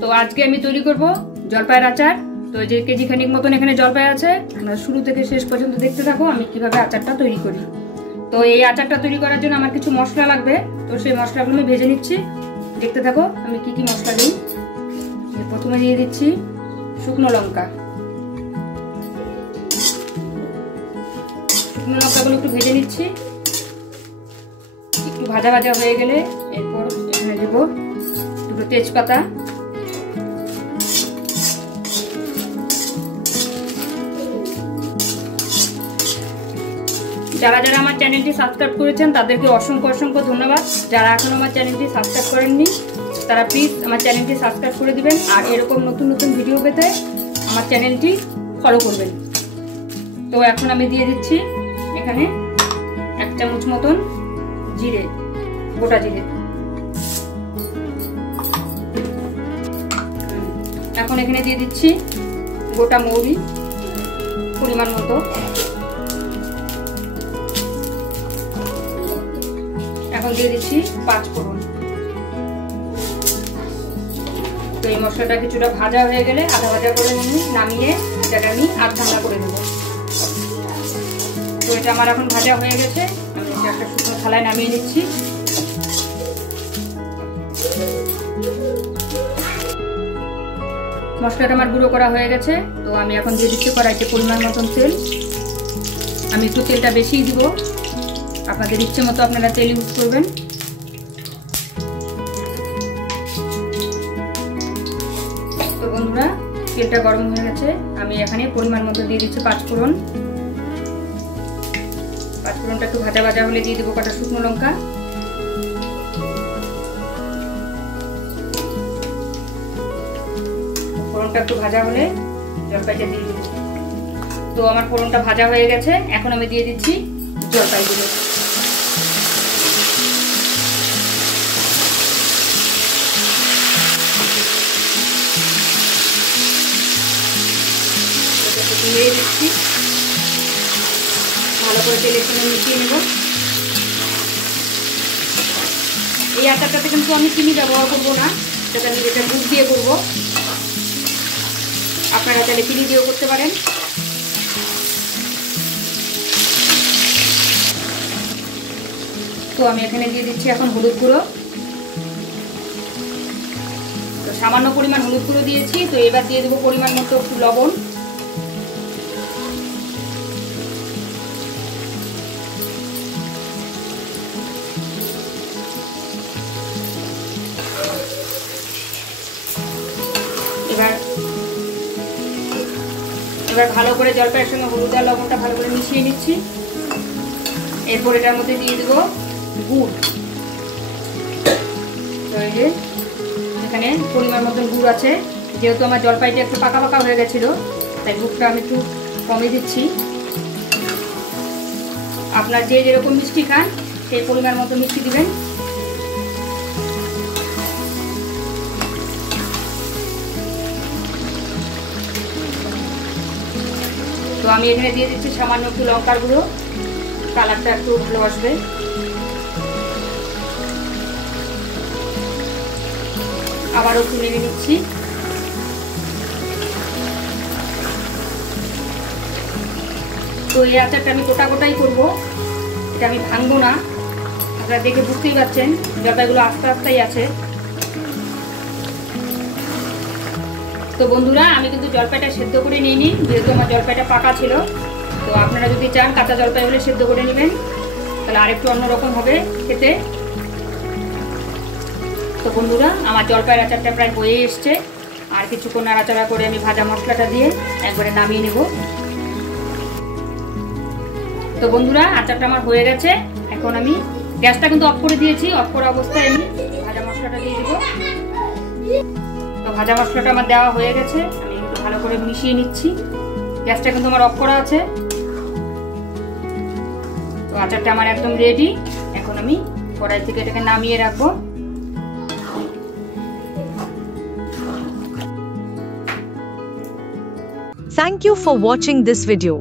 তো আজকে আমি তৈরি করব জলপাইয়ের আচার। তো যে কেজি খানিক মতন এখানে জলপাই আছে, আমরা শুরু থেকে শেষ পর্যন্ত দেখতে থাকো আমি কিভাবে আচারটা তৈরি করি। তো এই আচারটা তৈরি করার জন্য আমার কিছু মশলা লাগবে, তো সেই মশলাগুলো আমি ভেজে নিচ্ছি। দেখতে থাকো আমি কি কি মশলা দিই। প্রথমে দিয়ে দিচ্ছি শুকনো লঙ্কা। শুকনো লঙ্কাগুলো একটু ভেজে নিচ্ছি। একটু ভাজা ভাজা হয়ে গেলে এরপর এখানে দেব দুটো তেজপাতা, যারা যারা আমার চ্যানেলটি সাবস্ক্রাইব করেছেন তাদেরকে অসংখ্য অসংখ্য ধন্যবাদ। যারা এখনো আমার চ্যানেলটি সাবস্ক্রাইব করেননি তারা প্লিজ আমার চ্যানেলটি সাবস্ক্রাইব করে দিবেন, আর এরকম নতুন নতুন ভিডিও পেতে আমার চ্যানেলটি ফলো করবেন। তো এখন আমি দিয়ে দিচ্ছি এখানে 1 চামচ মতন জিরে, গোটা জিরে। এখন এখানে দিয়ে দিচ্ছি গোটা মৌরি পরিমাণ মতো। এখন দিয়ে দিচ্ছি 5 ফোড়ন। তো এই মশলাটা কিছুটা ভাজা হয়ে গেলে আধা ভাজা করে নামিয়ে এটাকে আমি আধ ঠান্ডা করে দেবো। তো এটা আমার এখন ভাজা হয়ে গেছে, আমি এটা একটা শুকনো থালায় নামিয়ে নিচ্ছি। মশলাটা আমার গুঁড়ো করা হয়ে গেছে। তো আমি এখন দিয়ে দিচ্ছি কড়াইতে পরিমাণ মতন তেল। আমি একটু তেলটা বেশিই দিব, আপনাদের ইচ্ছে মতো আপনারা তেল ইউজ করবেন। তো বন্ধুরা তেলটা গরম হয়ে গেছে, আমি এখানে পরিমাণ মতো দিয়ে দিচ্ছি 5 ফোড়ন। 5 ফোড়নটা একটু ভাজা ভাজা হলে দিয়ে দেবো কটা শুকনো লঙ্কা। ফোড়নটা একটু ভাজা হলে জলপাইটা দিয়ে দেবো। তো আমার ফোড়নটা ভাজা হয়ে গেছে, এখন আমি দিয়ে দিচ্ছি জলপাইগুলো। দিয়ে দিচ্ছি, ভালো করে তেলের সঙ্গে মিশিয়ে নেব। এই আচারটাতে কিন্তু আমি চিনি ব্যবহার করবো না, সেটা আমি যেটা গুড় দিয়ে করবো। আপনারা চাইলে চিনি দিয়েও করতে পারেন। তো আমি এখানে দিয়ে দিচ্ছি এখন হলুদ গুঁড়ো। তো সামান্য পরিমাণ হলুদ গুঁড়ো দিয়েছি। তো এবার দিয়ে দেবো পরিমাণ মতো একটু লবণ। এবার ভালো করে জলপাইয়ের সঙ্গে হলুদ আর লবণটা ভালো করে মিশিয়ে নিচ্ছি। এরপর এটার মধ্যে দিয়ে দেবো গুড়। তো এই যে এখানে পরিমাণ মতন গুড় আছে, যেহেতু আমার জলপাইটা একটু পাকা পাকা হয়ে গেছিল তাই গুড়টা আমি একটু কমে দিচ্ছি। আপনার যে যেরকম মিষ্টি খান সেই পরিমাণ মতো মিষ্টি দিবেন। তো আমি এখানে দিয়ে দিচ্ছি সামান্য একটু লঙ্কার গুঁড়ো, কালারটা একটু ভালো আসবে। আবারও একটু নেড়ে নিচ্ছি। তো এই আচারটা আমি গোটা গোটাই করবো, এটা আমি ভাঙবো না। আপনারা দেখে বুঝতেই পারছেন জলপাইগুলো আস্তে আস্তেই আছে। তো বন্ধুরা আমি কিন্তু জলপাইটা সেদ্ধ করে নিইনি, যেহেতু আমার জলপাইটা পাকা ছিল। তো আপনারা যদি চান কাঁচা জলপাই হলে সেদ্ধ করে নেবেন, তাহলে আরেকটু অন্যরকম হবে খেতে। তো বন্ধুরা আমার জলপাইয়ের আচারটা প্রায় হয়ে এসছে, আর কিছুক্ষণ নাড়াচাড়া করে আমি ভাজা মশলাটা দিয়ে একবারে নামিয়ে নেব। তো বন্ধুরা আচারটা আমার হয়ে গেছে, এখন আমি গ্যাসটা কিন্তু অফ করে দিয়েছি। অফ করা অবস্থায় আমি ভাজা মশলাটা দিয়ে দেবো। তো ভাজা মশলাটা আমার দেওয়া হয়ে গেছে, আমি একটু ভালো করে মিশিয়ে নিচ্ছি। গ্যাসটা কিন্তু আমার অফ করা আছে। তো আচারটা আমার একদম রেডি। এখন আমি কড়াই থেকে এটাকে নামিয়ে রাখবো। Thank you for watching this video.